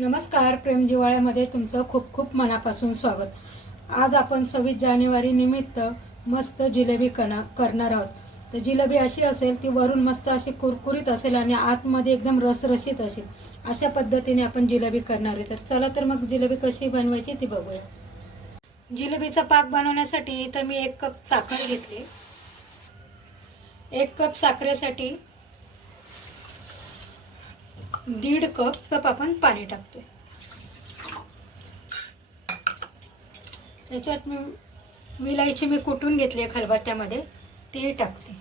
नमस्कार प्रेम जिवाळ्यामध्ये तुमचं खूप खूप मनापासून स्वागत. आज आपण सव्वीस जानेवारी निमित्त मस्त जिलेबी कना करणार आहोत. तर जिलेबी अशी असेल ती वरून मस्त अशी कुरकुरीत असेल आणि आतमध्ये एकदम रसरशीत असेल अशा पद्धतीने आपण जिलेबी करणार आहे. तर चला तर मग जिलेबी कशी बनवायची ती बघूया. जिलेबीचा पाक बनवण्यासाठी इथं मी एक कप साखर घेतली. एक कप साखरेसाठी दीड कप कप आपण पाणी टाकतोय. त्याच्यात मी विलायची मी कुटून घेतली आहे खलबत्त्यामध्ये ती टाकते.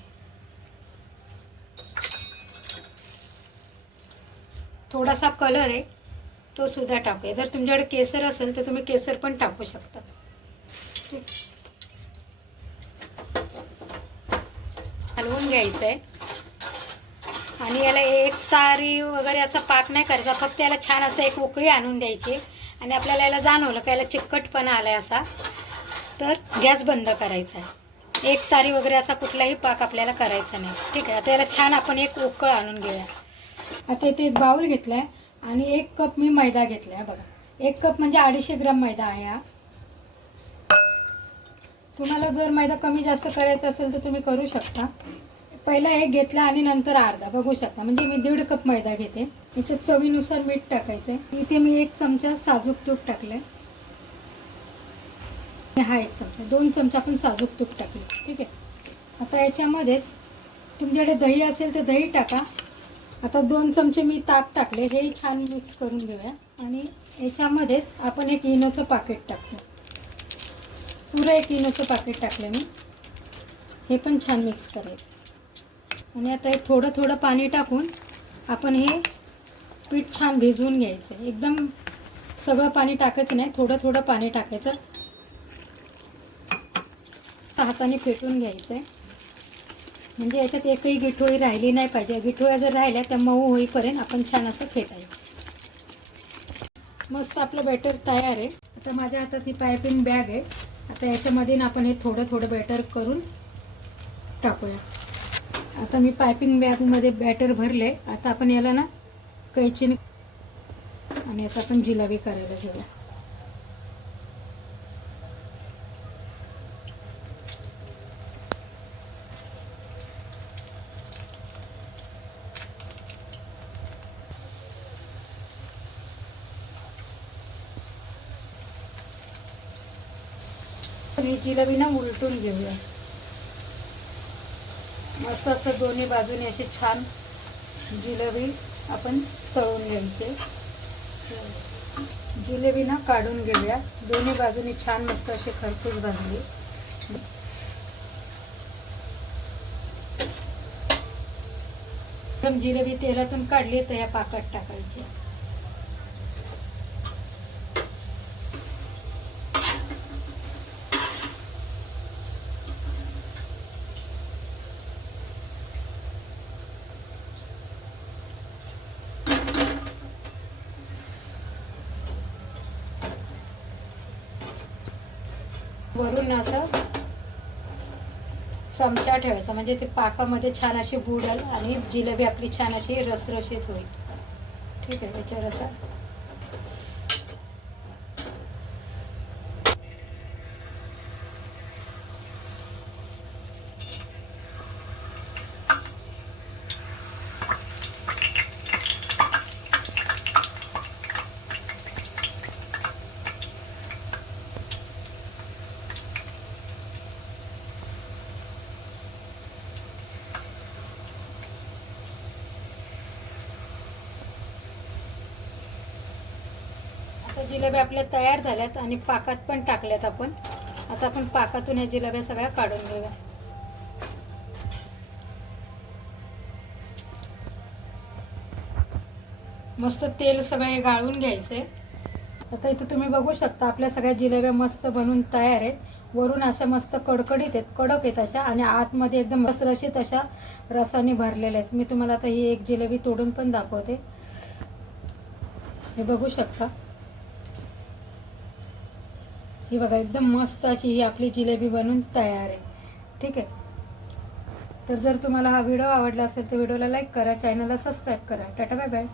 थोडासा कलर आहे तो सुद्धा टाकूया. जर तुमच्याकडे केसर असेल तर तुम्ही केसर पण टाकू शकता. हलवून घ्यायचं आहे आणि याला तारी वगैरे असा पाक नाही करायचा. फक्त याला छान असं एक उकळी आणून द्यायची. आणि आपल्याला याला जाणवलं का याला चिकटपणा आला आहे असा. तर गॅस बंद करायचा आहे. एक तारी वगैरे असा कुठलाही पाक आपल्याला करायचा नाही. ठीक आहे आता याला छान आपण एक उकळ आणून घेऊया. आता इथे एक बाऊल आहे आणि एक कप मी मैदा घेतलाय बघा. एक कप म्हणजे अडीचशे ग्राम मैदा आहे हा. तुम्हाला जर मैदा कमी जास्त करायचा असेल तर तुम्ही करू शकता. पहिला एक घेतला आणि नंतर अर्धा. बघू शकता. म्हणजे मी दीड कप मैदा घेते. याच्यात चवीनुसार मीठ टाकायचं आहे इथे मी एक चमचा साजूक तूप टाकलंय. हा एक चमचा. दोन चमचा आपण साजूक तूप टाकले ठीक आहे? आता याच्यामध्येच तुमच्याकडे दही असेल तर दही टाका. आता दोन चमचे मी ताक टाकले. हेही छान मिक्स करून घेऊया. आणि याच्यामध्येच आपण एक इनोचं पाकिट टाकतो. पुरं एक इनोचं पाकिट टाकलं मी. हे पण छान मिक्स करायचं आणि आता हे थोडं थोडं पाणी टाकून आपण हे पीठ छान भिजवून घ्यायचं. एकदम सगळं पाणी टाकायचं नाही थोडं थोडं पाणी टाकायचं. हाताने फेटून घ्यायचं आहे म्हणजे याच्यात एकही गिठोळी राहिली नाही पाहिजे. गिठोळ्या जर राहिल्या त्या मऊ होईपर्यंत आपण छान असं फेटायचं. मस्त आपलं बॅटर तयार आहे. आता माझ्या हातात ही पायपिंग बॅग आहे. आता याच्यामध्ये आपण हे थोडं थोडं बॅटर करून टाकूया. आता मी पायपिंग बॅगमध्ये बॅटर भरले. आता आपण याला ना कैचीने आणि आता आपण जिलाबी करायला घेऊया. जिलाबी ना उलटून घेऊया. मस्त असं दोन्ही बाजूने असे छान जिलेबी आपण तळून घ्यायचे. जिलेबी ना काढून घेऊया. दोन्ही बाजूने छान मस्त असे खरपूस भाजली. जिलेबी तेलातून काढली तर या पाकात टाकायची. वरून असं चमचा ठेवायचा. म्हणजे ते पाकामध्ये छान अशी बुडल आणि जिलेबी आपली छान अशी रसरशीत होईल. ठीक आहे त्याच्यावर असं आता जिलेब्या आपल्या तयार झाल्यात आणि पाकात पण टाकल्यात आपण. आता आपण पाकातून ह्या जिलेब्या सगळ्या काढून घेऊया. मस्त तेल सगळे गाळून घ्यायचे आता इथं तुम्ही बघू शकता आपल्या सगळ्या जिलेब्या मस्त बनून तयार आहेत. वरून अशा मस्त कडकडीत आहेत कडक आहेत अशा आणि आतमध्ये एकदम रसरशीत अशा रसाने भरलेल्या आहेत. मी तुम्हाला आता ही एक जिलेबी तोडून पण दाखवते. हे बघू शकता. ही बघा एकदम मस्त अशी ही आपली जिलेबी बनून तयार आहे. ठीक आहे? तर जर तुम्हाला हा व्हिडिओ आवडला असेल तर व्हिडिओला लाईक करा चॅनलला सबस्क्राईब करा. Tata bye bye.